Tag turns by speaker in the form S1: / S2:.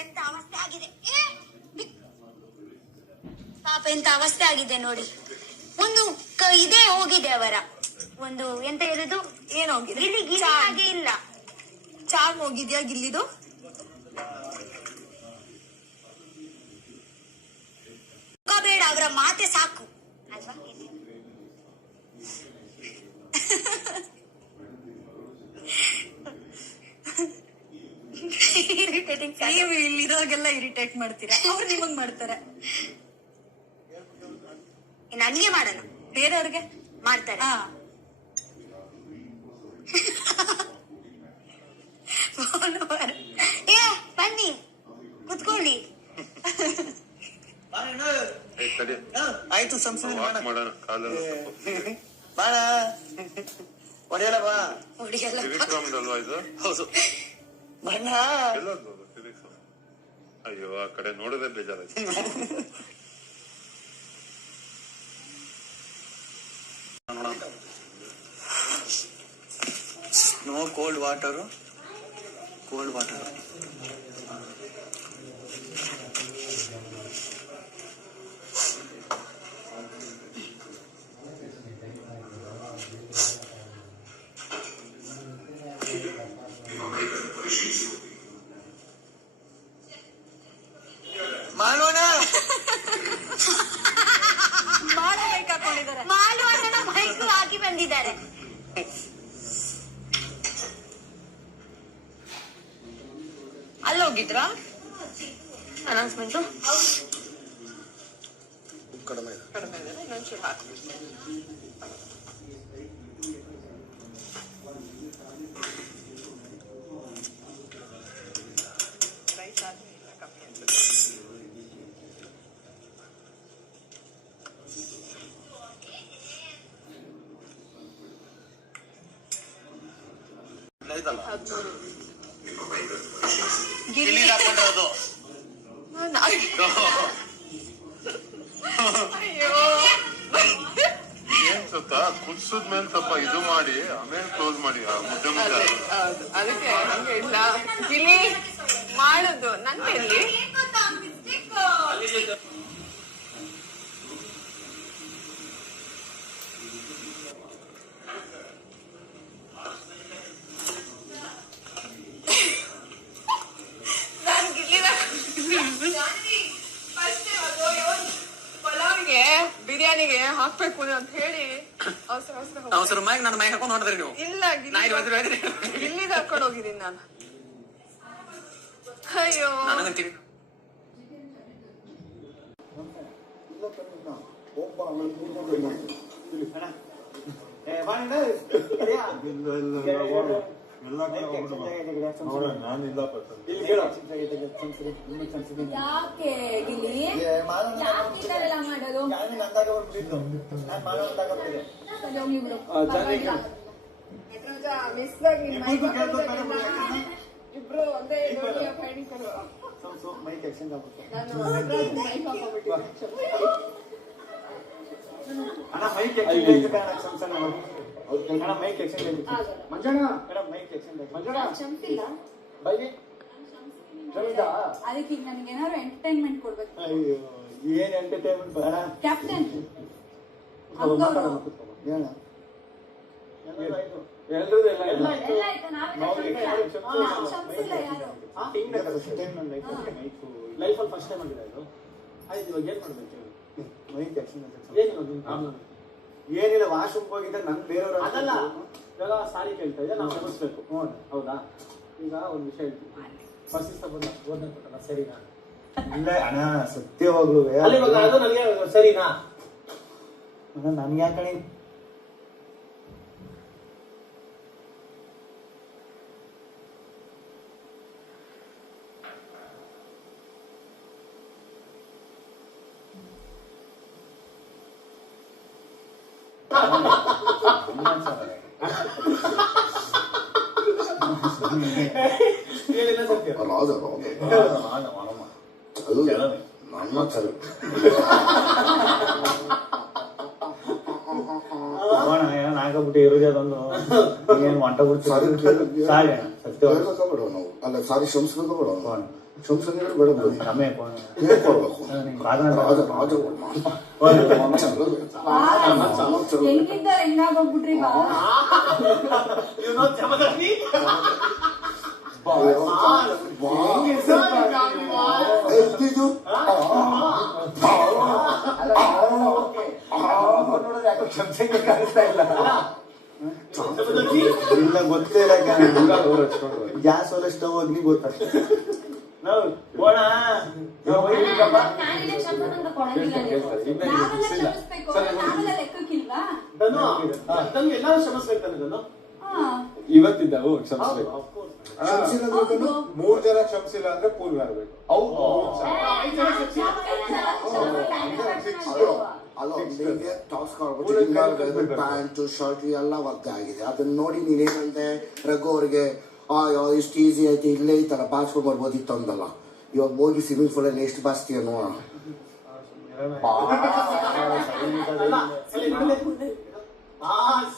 S1: ಎಂತ ಅವಸ್ಥೆ ಆಗಿದೆ? ಪಾಪ ಎಂತ ಅವಸ್ಥೆ ಆಗಿದೆ ನೋಡಿ. ಒಂದು ಇದೇ ಹೋಗಿದೆ ಅವರ. ಒಂದು ಎಂತ ಹೇಳುದು
S2: ಏನ್ ಹೋಗಿದೆ?
S1: ಹಾಗೆ ಇಲ್ಲ.
S2: ಚಾರ್ಮ್ ಹೋಗಿದ್ಯಾ ಗಿಲ್ಲಿದು?
S1: ಮುಖ ಬೇಡ ಅವರ ಮಾತೆ ಸಾಕು. ಅಲ್ವಾ?
S2: ನೀವು ಇಲ್ಲಿರೋಗೆಲ್ಲ ಇರಿಟೇಟ್ ಮಾಡ್ತೀರಾ? ಅವ್ರು ನಿಮಗ್ ಮಾಡ್ತಾರೆ.
S1: ನನಗೆ ಮಾಡಲ್ಲ
S2: ಬೇರೆಯವ್ರಿಗೆ?
S1: ಮಾಡ್ತಾರೆ.
S2: ಹಾ.
S1: ಏ ಬನ್ನಿ. ಕುತ್ಕೊಳ್ಳಿ.
S3: ಆಯ್ತು ಸಂಸದ
S4: ಮಾಡೋಣ. ಸ್ವಲ್ಪ.
S3: ಬಾಣ ಹೊಡೆಯಲ್ಲ ಬಾ.
S4: ಹೊಡೆಯಲ್ಲ ಅಲ್ವಾ ಇದು?
S3: ಹೌದು. ಬಣ್ಣ.
S4: ಅಯ್ಯೋ ಆ ಕಡೆ ನೋಡೋದೇ ಬೇಜಾರಾಯ್ತು
S1: no cold water
S2: cold water announcement
S3: ಕಡಿಮೆ
S2: ಕಡಿಮೆ ಇದೆ ಇನ್ನೊಂಚೂರು ಹಾಕು ರೈಸ್ ಆದ್ಮೇಲೆ ಕಮ್ಮಿ ಅನ್ಸುತ್ತೆ
S3: ಇದಲ್ಲ
S2: ಹದಿಮೂರು
S3: ಗಿಲ್ಲಿ ಹಾಕೊಂಡಿರೋದು
S2: ಅಯ್ಯೋ
S4: ಏನ್ ಗೊತ್ತಾ ಕುದಿಸಿದ್ಮೇಲೆ ಸ್ವಲ್ಪ ಇದು ಮಾಡಿ ಆಮೇಲೆ ಕ್ಲೋಸ್ ಮಾಡಿ ಆ
S2: ಅದಕ್ಕೆ ಹಂಗೆ ಇಲ್ಲ ಇಲ್ಲಿ ಮಾಡುದು ನಂಗೆ ಇಲ್ಲಿ ಬಿರಿಯಾನಿಗೆ ಹಾಕ್ಬೇಕು ಅಂತ ಹೇಳಿ ಅವಸರ ಅವಸರ ಹೋಗ್ಬಿಟ್ಟೆ.
S3: ಅವಸರ ಮ್ಯಾಗ ನನ್ನ ಮ್ಯಾಗ ಹಾಕೊಂಡು ಹೊಡೆದ್ರಿ ನೀವು
S2: ಇಲ್ಲ
S3: ನಾ ಇಲ್ಲಿ
S2: ಗಿಲ್ಲಿ
S3: ಬಂದ್ರೆ
S2: ಹಾಕೊಂಡು ಹೋಗಿದ್ದೀನಿ ನಾನು ಅಯ್ಯೋ
S5: ಯಾಕೆ ಯಾಕೆ ಈ ತರ ಎಲ್ಲ ಮಾಡೋದು ಸರಿ ಹೋಗ್ಲಿ ಬಿಡು. ಪರವಾಗಿಲ್ಲ.
S2: ಮಿಸ್ ಆಗಿ ಇಬ್ರು ಒಂದೇ ದೊಡ್ಡ ಪ್ರಯಾಣಿಕರು. ನಾನು ಅದ್ರಲ್ಲಿ mic ಹಾಕೊಂಡ್ಬಿಟ್ಟಿದ್ದೆ.
S5: ಚಂಪಿಲ್ಲ. ಅದಕ್ಕೆ ಈಗ ನನಗೆ ಏನಾದ್ರು ಎಂಟರ್ಟೈನ್ಮೆಂಟ್ ಕೊಡ್ಬೇಕು.
S6: ಏನ್ ಎಂಟರ್ಟೈನ್ಮೆಂಟ್ ಬೇಡ.
S5: ಕ್ಯಾಪ್ಟನ್ ಹಂಗವ್ರು
S6: ಎಲ್ರದ್ದು ಎಲ್ಲ
S5: ಎಲ್ಲ ಆಯ್ತು? ನಾವೇ ಚಂಪಿಲ್ಲ. ಯಾರು?
S6: ಲೈಫಲ್ಲಿ ಫಸ್ಟ್ ಟೈಮ್ ಆಗಿದೆ ಇದು? ಆಯ್ತು ಇವಾಗ ಏನ್ ಮಾಡ್ಬೇಕು ಮೈಕ್ ಏನ್ ಏನು ಪ್ರಾಬ್ಲಮ್?
S7: ಏನಿಲ್ಲ ವಾಶ್ರೂಮ್ ಹೋಗಿದ್ದೆ ನನ್ ಬೇರೆಯವ್ರ
S6: ಅದಲ್ಲ ಇವಾಗ ಸಾರಿ ಕೇಳ್ತಾ ಇದೆ ನಾವು ಕ್ಷಮಿಸ್ಬೇಕು ಹೌದಾ? ಈಗ ಒಂದು ವಿಷಯ ಹೇಳ್ತೀನಿ. ಫಸ್ಟ್ ಬಂದ ಓದ್ನ ಕೊಟ್ಟಲ್ಲ ಸರಿನಾ?
S7: ಇಲ್ಲ ಅಣ್ಣ ಸತ್ಯವಾಗ್ಲೂ
S6: ಅಲ್ಲಿ ಇವಾಗ ಅದು ನನಗೆ ಸರಿನಾ?
S7: ನನ್ಗೆ ಯಾಕಣಿ?
S6: ಹೇಳಿಲ್ಲ ಸತ್ಯ
S8: ರಾಜ ರಾಜ ಅದು ನನ್ನ ಚಲ
S7: ನಾಗಬಿಟ್ಟು ಇರೋದೇ ಅದೊಂದು ಏನ್ ಹೊಂಟ ಬಿಡ್ತೀವಿ ಸಾರಿ ಅಣ್ಣ ಸತ್ಯವಾಗಿ
S8: ಬೇಡ ನಾವು ಅಲ್ಲ ಸಾರಿ ಶ್ರಮಿಸ್ಬೇಕು ಬೇಡ
S7: ಹೋಗೋಣ.
S8: ಕ್ಷಮಿಸಂದ್ರೆ ಬೇಡ ಬಿಡಿ.
S7: ನಮ್ಮೆ
S8: ಏನ್ ಕೊಡ್ಬೇಕು
S7: ರಾಜನ ಇಲ್ಲ ಗೊತ್ತೇ ಇಲ್ಲ ಗ್ಯಾಸ್ ಒಲೆ ಸ್ಟವ್ ಅಗ್ನಿ ಗೊತ್ತಷ್ಟೇ
S9: ಇವತ್ತಿದ್ದವು ಕ್ಷಮಿಸ್ಬೇಕು. ಮೂರ್ ಜನ ಕ್ಷಮಿಸಿಲ್ಲ ಅಂದ್ರೆ ಪೂರ್ವ ಬರ್ಬೇಕು
S8: ಅಲ್ಲ ನಿಮಗೆ ಟಾಸ್ ಆಡ್ಬಿಟ್ಟು ಪ್ಯಾಂಟು ಶರ್ಟ್ ಎಲ್ಲ ಒದ್ದೆ ಆಗಿದೆ ಅದನ್ನ ನೋಡಿ ನೀನೇನಂದೆ ರಘು ಅವ್ರಿಗೆ ಆಯೋ ಇಷ್ಟು ಈಸಿ ಆಯ್ತು ಇಲ್ಲೇ ಈ ತರ ಬಾಚ್ಕೊಂಡ್ ಬರ್ಬೋದಿತ್ತು ಅಂದಲ್ಲ. ಇವಾಗ ಹೋಗಿ ಸ್ವಿಮ್ಮಿಂಗ್ ಪೂಲ್ ಅಲ್ಲಿ ಎಷ್ಟು ಬಾಚ್ತೀಯ
S6: ನೋಡಿ. ಬಾಸ್,